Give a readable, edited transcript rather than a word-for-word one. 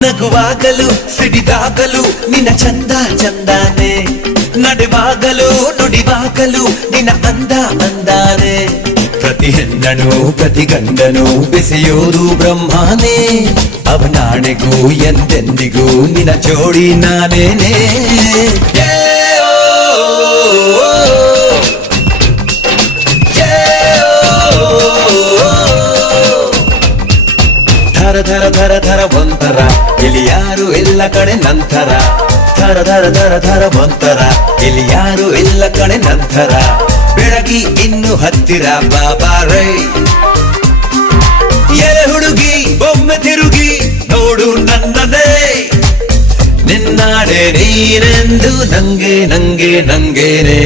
ನಗುವಾಗಲು ಸಿಡಿದಾಗಲು ನಿನ್ನ ಚಂದ ಚಂದಾನೆ, ನಡೆವಾಗಲು ನುಡಿವಾಗಲು ನಿನ್ನ ಅಂದ ಅಂದಾನೆ. ಪ್ರತಿ ಹೆಣ್ಣನು ಪ್ರತಿ ಗಂಡನು ಬೆಸೆಯೋದು ಬ್ರಹ್ಮನೇ, ಅವನಾಣೆಗೂ ಎಂದೆಂದಿಗೂ ನಿನ್ನ ಜೋಡಿ ನಾನೇನೆ. ಧರ ಧರ ಧರ ಧರ ಒಂಥರ ಇಲ್ಲಿ ಯಾರು ಇಲ್ಲ ಕಡೆ ನಂತರ, ಧರ ಧರ ಧರ ಧರ ಒಂಥರ ಇಲ್ಲಿ ಯಾರು ಇಲ್ಲ ಕಡೆ ನಂತರ. ಬೆಳಗಿ ಇನ್ನು ಹತ್ತಿರ ಬಾಬಾ ರೈ, ಎಲೆ ಹುಡುಗಿ ಒಮ್ಮೆ ತಿರುಗಿ ನೋಡು ನನ್ನದೇ, ನಿನ್ನಾಡೆ ನೀನೆಂದು ನಂಗೆ ನಂಗೆ ನಂಗೇನೆ.